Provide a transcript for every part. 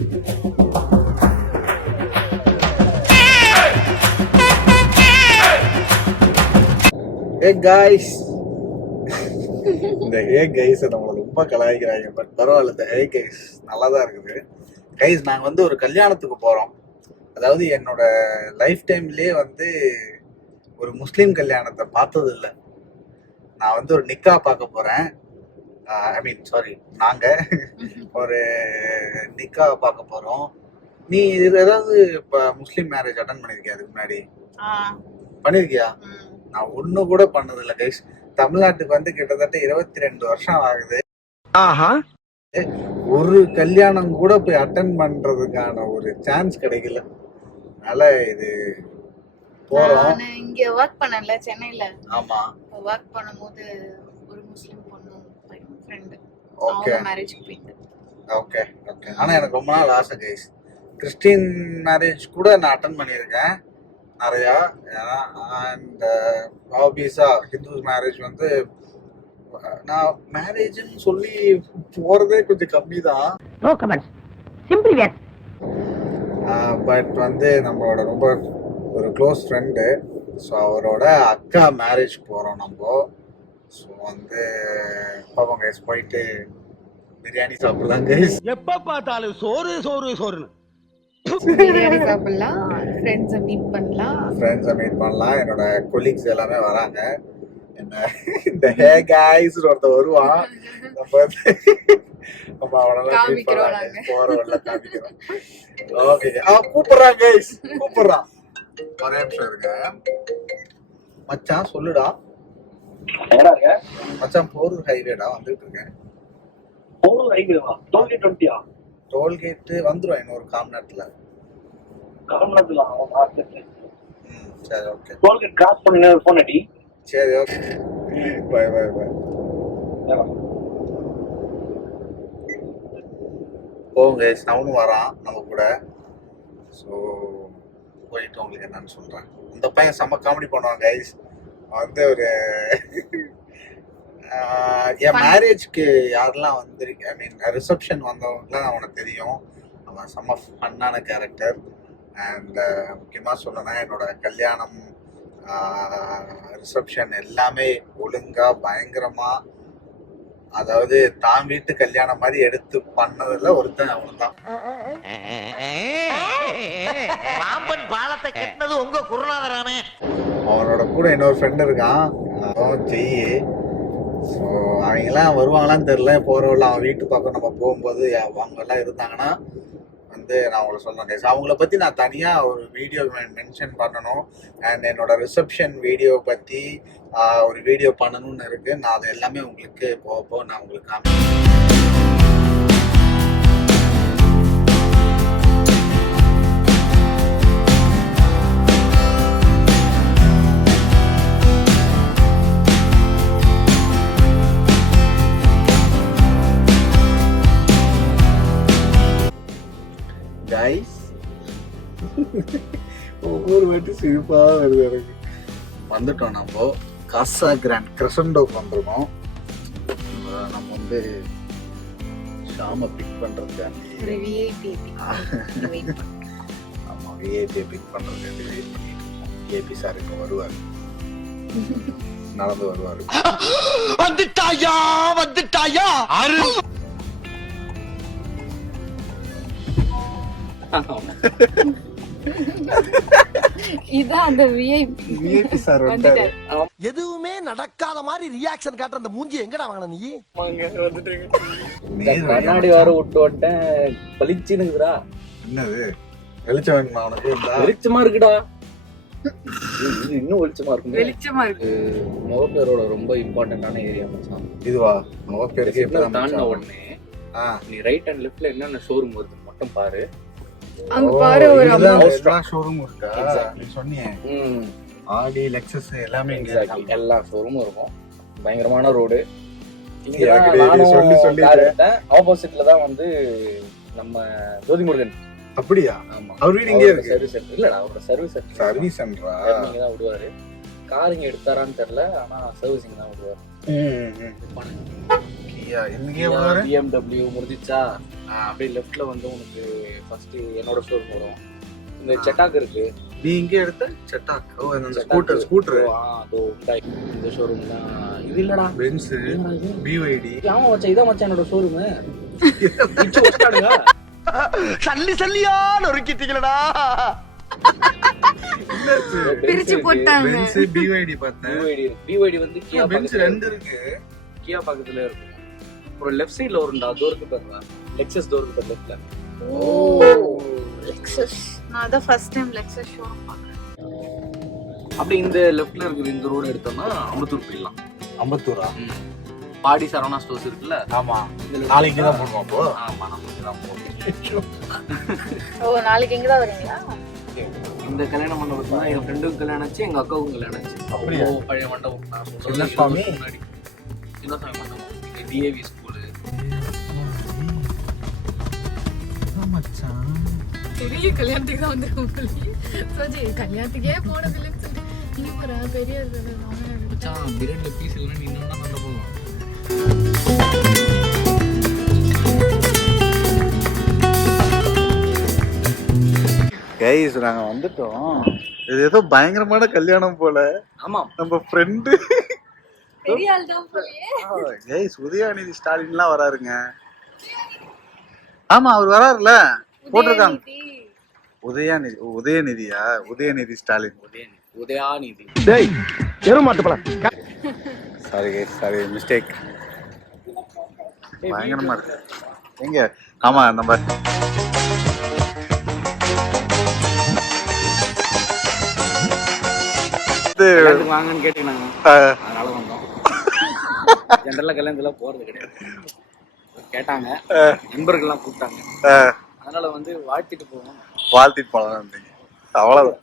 ஏ guys, இந்த hey guys நம்மளை ரொம்ப கலாய்க்கிறாங்க. பட் பரவாயில்ல, இந்த ஹே கைஸ் நல்லா தான் இருக்குது. கைஸ், நாங்கள் வந்து ஒரு கல்யாணத்துக்கு போகிறோம். அதாவது என்னோட லைஃப் டைம்லேயே வந்து ஒரு முஸ்லீம் கல்யாணத்தை பார்த்தது இல்லை. நான் வந்து ஒரு நிக்கா பார்க்க போகிறேன். ஐ மீன் சாரி, நாங்கள் ஒரு நிக்கா பார்க்க போகிறோம். நீ ஏதாவது இப்போ முஸ்லீம் மேரேஜ் அட்டன் பண்ணியிருக்கியா? அதுக்கு முன்னாடி பண்ணியிருக்கியா? நான் ஒண்ணு கூட பண்ணதில்லை கைஸ். தமிழ்நாட்டுக்கு வந்து கிட்டத்தட்ட 22 வருஷம் ஆகுது. ஒரு கல்யாணம் கூட போய் அட்டன் பண்றதுக்கான ஒரு சான்ஸ் கிடைக்கல. அதனால இது போறோம். இங்க ஒர்க் பண்ணல சென்னையில. ஆமா, ஒர்க் பண்ணும்போது ஒரு முஸ்லிம் பொண்ணு ஃப்ரெண்ட் ஓகே மேரேஜ்க்கு போயிட்டு. Okay okay. ஆனா எனக்கு ரொம்ப நாள் ஆசை கைஸ். கிறிஸ்டின் மேரேஜ் கூட நான் அட்டன் பண்ணியிருக்கேன் நிறையா. அண்ட் ஆப்வியஸா ஹிந்துஸ் மேரேஜ் வந்து நான் மேரேஜ்னு சொல்லி போறதே கொஞ்சம் கம்மி தான். பட் வந்து நம்மளோட ரொம்ப ஒரு க்ளோஸ் ஃப்ரெண்டு, ஸோ அவரோட அக்கா மேரேஜ் போகிறோம் நம்ம. ஸோ வந்து பாப்போம் கைஸ், போயிட்டு பிரியாணி சாப்பிடலாம் கைஸ். எப்போ பார்த்தாலும் சோறு சோறு சோறுன்னு பிரியாணி சாப்பிடலாம், ஃப்ரெண்ட்ஸை மீட் பண்ணலாம். என்னோட கொலீக்ஸ் எல்லாமே வராங்க. என்ன இந்த ஹே கைஸ் ஒருத்தர் வருவான். நம்ம அவனெல்லாம் போற வரல காமிக்கிறோம். ஓகே, கூப்பிடுறான் கைஸ், கூப்பிடுறான். ஒரே நிமிஷம் இருங்க மச்சான். சொல்லுடா மச்சான். போரூர் ஹைவேடா வந்துட்டு இருக்கேன். போரூர் ஹைவேவா? டோல்கேட் வந்துட்டியா? டோல்கேட் வந்துடும் இன்னொரு காமநேரத்துல. சரி ஓகே. டோல்கேட் கிராஸ் பண்ணி போன் அடி. சரி ஓகே, பை பை பை. போங்க, அவனும் வரான் நம்ம கூட. ஸோ போயிட்டு உங்களுக்கு என்னன்னு சொல்றேன். இந்த பையன் செம்ம காமெடி பண்ணுவான் கைஸ். வந்து ஒரு என் மேரேஜ்க்கு யாரெல்லாம் வந்திருக்கு, ஐ மீன் ரிசப்ஷன் வந்தவங்கலாம் அவனுக்கு தெரியும். அவன் செம்ம ஃபன்னான கேரக்டர். அண்ட் முக்கியமாக சொல்லணும்னா என்னோட கல்யாணம் ரிசப்ஷன் எல்லாமே ஒழுங்காக பயங்கரமாக, அதாவது தான் வீட்டு கல்யாணம் மாதிரி எடுத்து பண்ணதில் ஒருத்தன் அவனு தான். அவனோட கூட இன்னொரு ஃப்ரெண்டு இருக்கான், அவன் ஜெய். ஸோ அவங்கெல்லாம் வருவாங்களான்னு தெரில. போகிறவங்கள அவன் வீட்டு பக்கம் நம்ம போகும்போது அவங்கெல்லாம் இருந்தாங்கன்னா வந்து நான் அவங்கள சொல்கிறேன் கைஸ். அவங்கள பற்றி நான் தனியாக ஒரு வீடியோ மென்ஷன் பண்ணணும். அண்ட் என்னோட ரிசப்ஷன் வீடியோ பற்றி ஒரு வீடியோ பண்ணணும்னு இருக்குது. நான் அது எல்லாமே உங்களுக்கு போக நான் உங்களுக்கு காமிக்கிறேன். கைஸ், ஒவ்வொரு வாட்டி சிரிப்பாக வருது எனக்கு. வந்துட்டோம் நம்ம காசா கிராண்ட் கிரசண்டோக்கு வந்திருக்கோம். நம்ம வந்து ஷாமை பிக் பண்ணுறதுக்காண்டி, ஆமாம் விஐபியை பிக் பண்ணுறதுக்காண்டி வெயிட் பண்ணிட்டு இருக்கோம். விஐபி சார் இப்போ வருவார், நடந்து வருவார். வந்துட்டாயா வந்துட்டாயா. இதான் அந்த விஐபி சார் வந்தாரு. எதுவுமே நடக்காத மாதிரி ரியாக்ஷன் காட்டுற அந்த மூஞ்சி எங்கடா வாங்கின நீ? கண்ணாடி வார விட்டு வந்துட்டேன். பளிச்சுனுக்குறா. என்னது வெளிச்சம் வேணுமா உனக்கு? வெளிச்சமா இருக்குடா. இன்னும் வெளிச்சமா இருக்கு. முகப்பேரோட ரொம்ப இம்பார்ட்டன்டான ஏரியா மச்சான். இதுவா? முகப்பேருக்கு தாண்டின உடனே நீ ரைட் அண்ட் லெஃப்ட்ல என்னென்ன ஷோரூம் வருது மட்டும் பாரு. அங்க பாரு, ஒரு ஷோரூம் இருக்கா? நீ சொன்னியே ஆடி லெக்ஸஸ் எல்லாமே இங்க இருக்கு. எல்லா ஷோரூமும் இருக்கும். பயங்கரமான ரோடு. ஆப்போசிட்ல தான் வந்து நம்ம ஜோதிமுருகன். அப்படியா? ஆமா, அவர் வீடு இங்கே இருக்கு. சர்வீஸ் சென்டர் இல்லடா, அவரோட சர்வீஸ் சென்டரா? நீங்க தான் விடுவாரு. காரிங்க எடுத்தாரான்னு தெரியல, ஆனா சர்வீசிங் தான் விடுவாரு. ஐயா இங்கே வர BMW முடிஞ்சிச்சா அப்படியே லெஃப்ட்ல வந்து உனக்கு ஃபர்ஸ்ட் என்னோட ஷோரூம் வரும். இந்த செட்டாக் இருக்கு. நீ இங்கே எடுத்த செட்டாக். ஓ இந்த ஸ்கூட்டர் அதோ இந்த ஷோரூம் தான். இது இல்லடா பென்ஸ் BYD. ஆமா மச்சான், இதான் மச்சான் என்னோட ஷோரூம். பிச்சு வச்சாடுங்க. சல்லி சல்லியா நொறுக்கிட்டீங்களடா. பிரிச்சு போட்டாங்க. பென்ஸ் BYD பார்த்தேன். BYD வந்து கியா பென்ஸ் ரெண்டு இருக்கு. கியா பக்கத்துல இருக்கு. ஒரு லெஃப்ட் சைடுல வரும்டா, டோருக்கு பாருங்க. லெக்ஸஸ் டோருக்கு பாரு லெஃப்ட்ல. லெக்ஸஸ். நான் அத ஃபர்ஸ்ட் டைம் லெக்ஸஸ் ஷோரூம் பார்க்கறேன். அப்படி இந்த லெஃப்ட்ல இருக்கிற இந்த ரோடு எடுத்தோம்னா அம்பத்தூர் போயிடலாம். அம்பத்தூரா? பாடி சரவணா ஸ்டோர்ஸ் இருக்குல்ல. ஆமா. நாளைக்கு தான் போறோம் அப்போ. ஆமா நமக்கு தான் போறோம். ஓ நாளைக்கு இங்க தான் வரீங்களா? இந்த கல்யாண மண்டபத்துல தான் என் ஃப்ரெண்டுக்கு கல்யாணம் ஆச்சு, எங்க அக்காவுக்கும் கல்யாணம் ஆச்சு. அப்படியா? பழைய மண்டபம் நான் சொல்றது சின்னசாமி? முன்னாடி சின்னசாமி மண்டபம். இங்க DAV ஸ்கூலு. மச்சான் பெரிய கல்யாணத்துக்கு தான் வந்திருக்கோம் போலயே. சோஜி கல்யாணத்துக்கே போனதில்லைன்னு சொல்லி நீ ஒரு பெரிய மச்சான் பிரியாணில பீஸ் இல்லைன்னா நீ இன்னும் தான் சண்டை போடுவோம். கைஸ் நாங்க வந்துட்டோம். இது ஏதோ பயங்கரமான கல்யாணம் போல. ஆமா நம்ம ஃப்ரெண்டு பெரிய ஆள் தான் போலயே. கைஸ் உதயநிதி ஸ்டாலின்லாம் வராருங்க. ஆமா அவர் வராருல போட்டிருக்காங்க. உதயநிதியா? உதயநிதி ஸ்டாலின். உதயாநிதி. டேய் எருமாட்டு பழம். Sorry guys, sorry mistake. பயங்கரமா இருக்கு. எங்க? ஆமா நம்ம வாங்கன்னு கேட்டீங்கன்னாங்க, அதனால வந்தோம். ஜென்ரலா கல்யாணத்துல போறது கிடையாது. கேட்டாங்க, நண்பர்கள்லாம் கூப்பிட்டாங்க, அதனால வந்து வாழ்த்திட்டு போவோம். வாழ்த்திட்டு போலாம். அவ்வளவுதான்.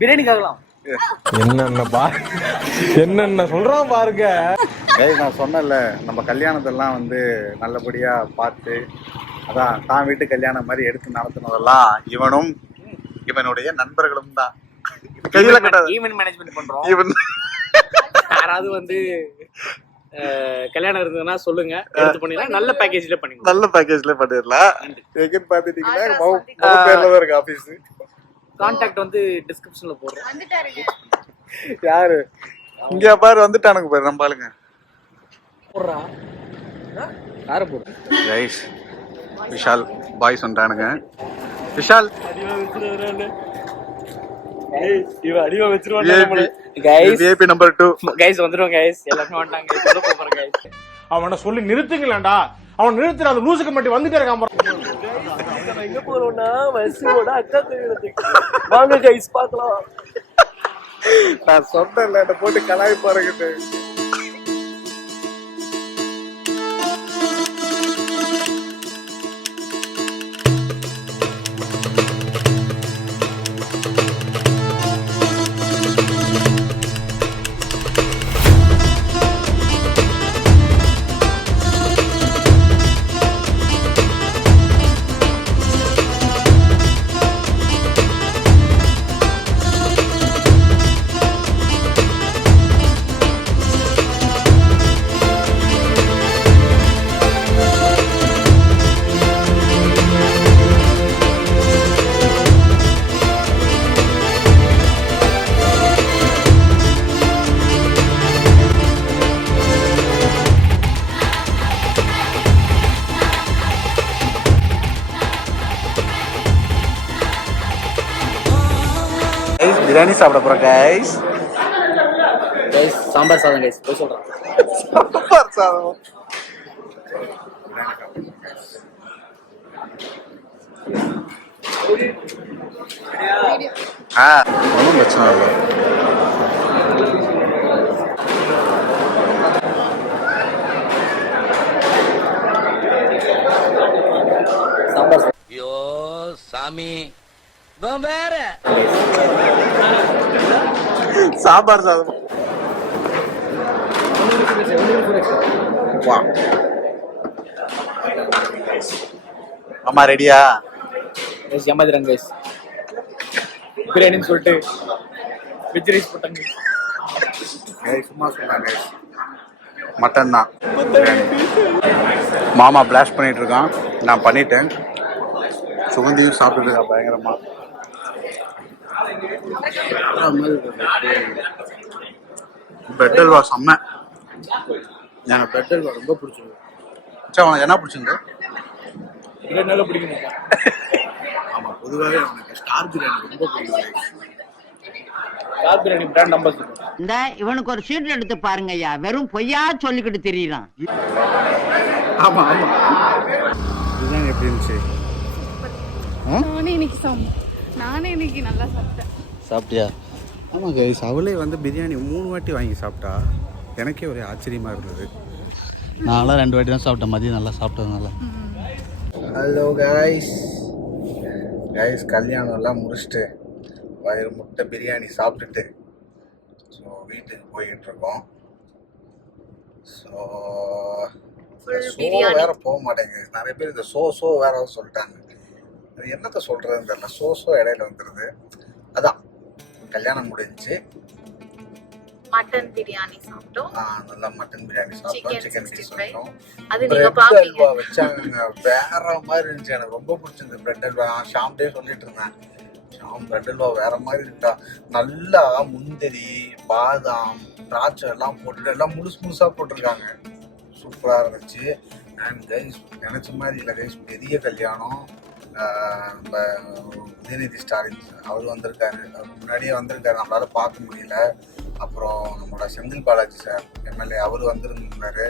பிரியாணிக்காகலாம் என்னென்ன சொல்றான் பாருங்க. நான் சொன்னேன்ல நம்ம கல்யாணத்தெல்லாம் வந்து நல்லபடியா பார்த்து, அதான் தான் வீட்டு கல்யாணம் மாதிரி எடுத்து நடத்தினதெல்லாம் இவனும் இவனுடைய நண்பர்களும் தான். கையில கிடையாது. ஈவென்ட் மேனேஜ்மெண்ட் பண்றோம். இவன் யாராவது வந்து கல்யாணம் இருந்ததுன்னா சொல்லுங்க, எடுத்து பண்ணிடலாம். நல்ல பேக்கேஜ்ல பண்ணிடலாம். நல்ல பேக்கேஜ்ல பண்ணிடலாம். எங்கன்னு பாத்துட்டீங்கன்னா மொபைல் பேர்ல தான் இருக்கு ஆபீஸ். கான்டாக்ட் வந்து டிஸ்கிரிப்ஷன்ல போடுறோம். வந்துட்டாருங்க. யாரு இங்க பாரு வந்துட்டானுங்க பாரு நம்ம ஆளுங்க. போடுறா யாரை போடுற? கைஸ் விஷால் பாய்ஸ் வந்துட்டானுங்க. விஷால் விஐபி நம்பர் 2 கைஸ் வந்துரும். கைஸ் எல்லாரும் வந்துட்டாங்க. கைஸ் உள்ள போறோம். கைஸ் அவனை சொல்லி நிறுத்துங்களேன்டா. அவன் நிறுத்துற அந்த லூசுக்கு மட்டும் வந்துட்டே இருக்கான். எங்க போறோம்னா வசியோட அக்கா கல்யாணத்துக்கு வாங்க கைஸ் பார்க்கலாம். நான் சொன்னேன்ல என்ன போட்டு கலாய் பாருங்க. பிரியாணி சாப்பிட போறோம் கைஸ். கைஸ் சாம்பார் சாதம். கைஸ் போய் சொல்றேன். சாம்பார் சாதம். ஒன்றும் பிரச்சனை இல்லை. சாம்பார். ஐயோ சாமி வேற சாம்பார் சாதம். அம்மா ரெடியா? கைஸ் ஏமாதிராங்க கைஸ். பிரியாணின்னு சொல்லிட்டு வெஜ் ரைஸ் போட்டாங்க. சும்மா சொன்னாங்க. மட்டன் தான். மாமா பிளாஸ்ட் பண்ணிட்டு இருக்கான், நான் பண்ணிட்டேன். சுகந்தியும் சாப்பிட்டுட்டு இருக்கா பயங்கரமா. பிரெட் அல்வா செம்ம. எனக்கு பிரெட் அல்வா ரொம்ப பிடிச்சிருக்கு. சரி, உனக்கு என்ன பிடிச்சிருந்து? நல்லா பிடிக்கும். ஆமாம், பொதுவாகவே அவனுக்கு ஸ்டார் பிரியாணி ரொம்ப பிடிக்கும். Star biryani brand ambassador. இந்த இவனுக்கு ஒரு சீட் எடுத்து பாருங்க ஐயா, வெறும் பொய்யா சொல்லிக்கிட்டு தெரியலாம். ஆமாம் ஆமாம். இதுதான் எப்படி இருந்துச்சு? நானே இன்னைக்கு நல்லா சாப்பிட்டேன். சாப்பிட்டியா? ஆமாம் கைஸ், அவளே வந்து பிரியாணி 3 வாட்டி வாங்கி சாப்பிட்டா. எனக்கே ஒரே ஆச்சரியமாக இருந்தது. நான்லாம் 2 வாட்டி தான் சாப்பிட்டேன், மதியம் நல்லா சாப்பிட்டதுனால. ஹலோ கைஸ், கல்யாணம்லாம் முடிச்சுட்டு வயிறு முட்டை பிரியாணி சாப்பிட்டுட்டு ஸோ வீட்டுக்கு போய்கிட்டு இருக்கோம். ஸோ வேற போக மாட்டேங்குது. நிறைய பேர் இந்த ஸோ வேற சொல்லிட்டாங்க. அது என்னத்த சொல்றதுன்னு தெரியல. ஸோ இடையில வந்துடுது. அதான் கல்யாணம் முடிஞ்சு மட்டன் பிரியாணி சாப்பிட்டோம். நல்லா மட்டன் பிரியாணி சாப்பிட்டோம், சிக்கன் பீஸ் சாப்பிட்டோம். அது நீங்க பாப்பீங்க. வச்சாங்க வேற மாதிரி இருந்துச்சு. எனக்கு ரொம்ப பிடிச்சிருந்தது பிரெட் அல்வா. ஷாம்டே சொல்லிட்டு இருந்தேன், ஷாம் பிரெட் அல்வா வேற மாதிரி இருக்கா. நல்லா முந்திரி, பாதாம், திராட்சை எல்லாம் போட்டுட்டு எல்லாம் முழுசா போட்டிருக்காங்க. சூப்பரா இருந்துச்சு. அண்ட் கைஸ், நினைச்ச மாதிரி இல்லை கைஸ், பெரிய கல்யாணம். நம்ம உதயநிதி ஸ்டாலின் அவர் வந்திருக்காரு. அவர் முன்னாடியே வந்திருக்காரு, நம்மளால பார்க்க முடியல. அப்புறம் நம்மளோட செந்தில் பாலாஜி சார் எம்எல்ஏ அவர் வந்திருந்தாரு.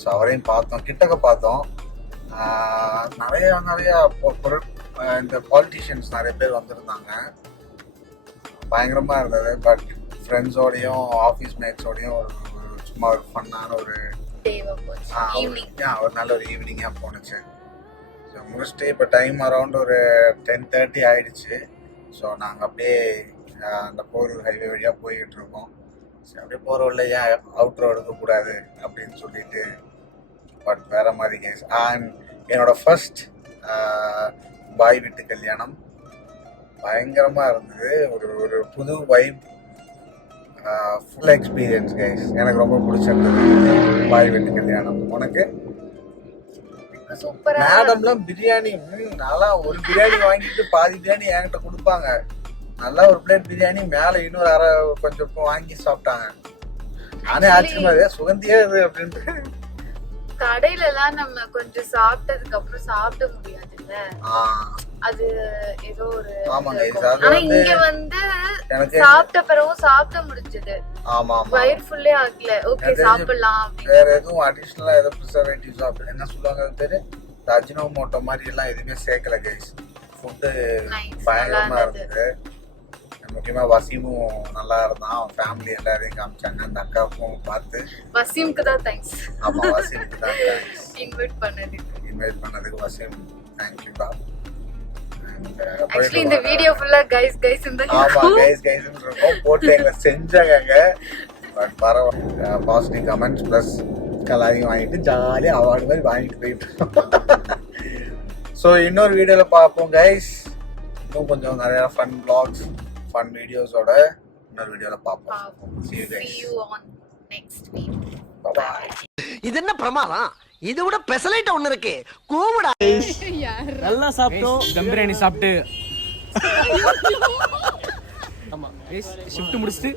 ஸோ அவரையும் பார்த்தோம், கிட்டக்க பார்த்தோம். நிறையா பொருள் இந்த பாலிட்டிஷியன்ஸ் நிறைய பேர் வந்திருந்தாங்க. பயங்கரமாக இருந்தது. பட் ஃப்ரெண்ட்ஸோடையும் ஆஃபீஸ் மேட்ஸோடையும் சும்மா ஒரு ஃபன்னான ஒரு நல்ல ஒரு ஈவினிங்காக போணுச்சு. ஸோ முடிச்சுட்டு இப்போ டைம் அரௌண்ட் ஒரு 10:30 ஆயிடுச்சு. ஸோ நாங்கள் அப்படியே அந்த போரூர் ஹைவே வழியாக போய்கிட்டு இருக்கோம். சரி, அப்படியே போகிற வழியில் ஏன் அவுட் ரோடு இருக்கக்கூடாது அப்படின்னு சொல்லிட்டு. பட் வேற மாதிரி கேஸ். அண்ட் என்னோட ஃபர்ஸ்ட் பாய் வீட்டு கல்யாணம் பயங்கரமாக இருந்தது. ஒரு புது வைப், ஃபுல் எக்ஸ்பீரியன்ஸ் கைஸ். எனக்கு ரொம்ப பிடிச்சிருந்தது பாய் வீட்டு கல்யாணம். உனக்கு? மேடம்லாம் பிரியாணி நல்லா ஒரு பிரியாணி வாங்கிட்டு பாதி பிரியாணி என்கிட்ட கொடுப்பாங்க. நல்லா ஒரு பிளேட் பிரியாணி மேல இன்னொரு அரை கொஞ்சம் வாங்கி சாப்பிட்டாங்க. நானே ஆச்சரியமா சுகந்தியா இது அப்படின்ட்டு. கடையில எல்லாம் நம்ம கொஞ்சம் சாப்பிட்டதுக்கு அப்புறம் சாப்பிட முடியாதுல்ல, அது ஏதோ ஒரு. ஆனா இங்க வந்து சாப்பிட்ட பிறகும் சாப்பிட முடிஞ்சது. ஆமா, வயிறு ஃபுல்லே ஆகல. ஓகே, சாப்பிடலாம். வேற எதுவும் அடிஷனலா ஏதோ ப்ரிசர்வேட்டிவ்ஸ் அப்படி என்ன சொல்லுவாங்க பேரு, அஜினோமோட்டோ மாதிரி எல்லாம் எதுவுமே சேர்க்கல கைஸ். ஃபுட்டு பயங்கரமா இருந்தது. முக்கியமா வசீமும் நல்லா இருந்தான். அவன் ஃபேமிலி எல்லாரையும் காமிச்சாங்க. அந்த அக்காவுக்கும் பார்த்து வசீமுக்கு தான் தேங்க்ஸ். ஆமா, வசீமுக்கு தான் தேங்க்ஸ். இன்வைட் பண்ணதுக்கு வசீம் தேங்க்யூ பா. ஆக்சுவலி இந்த வீடியோ ஃபுல்லா கைஸ் இந்த ஆமா கைஸ்ன்னு இருக்கும் போட்டு எங்க செஞ்சாங்க. பட் பரவாயில்ல, பாசிட்டிவ் கமெண்ட்ஸ் ப்ளஸ் கலாயும் வாங்கிட்டு ஜாலியாக அவார்டு மாதிரி வாங்கிட்டு போயிட்டு. ஸோ இன்னொரு வீடியோவில் பார்ப்போம் கைஸ். இன்னும் கொஞ்சம் நிறையா ஃபன் vlogs, ஃபன் வீடியோஸோட இன்னொரு வீடியோவில் பார்ப்போம். See you on next video. Bye. இது என்ன பிரமாதம்? இதை விட பெசலைட் ஒண்ணு இருக்கு. கூவுடா. நல்லா சாப்பிட்டோம். தம் பிரியாணி சாப்பிட்டு ஆமா கைஸ் ஷிஃப்ட் முடிச்சிட்டு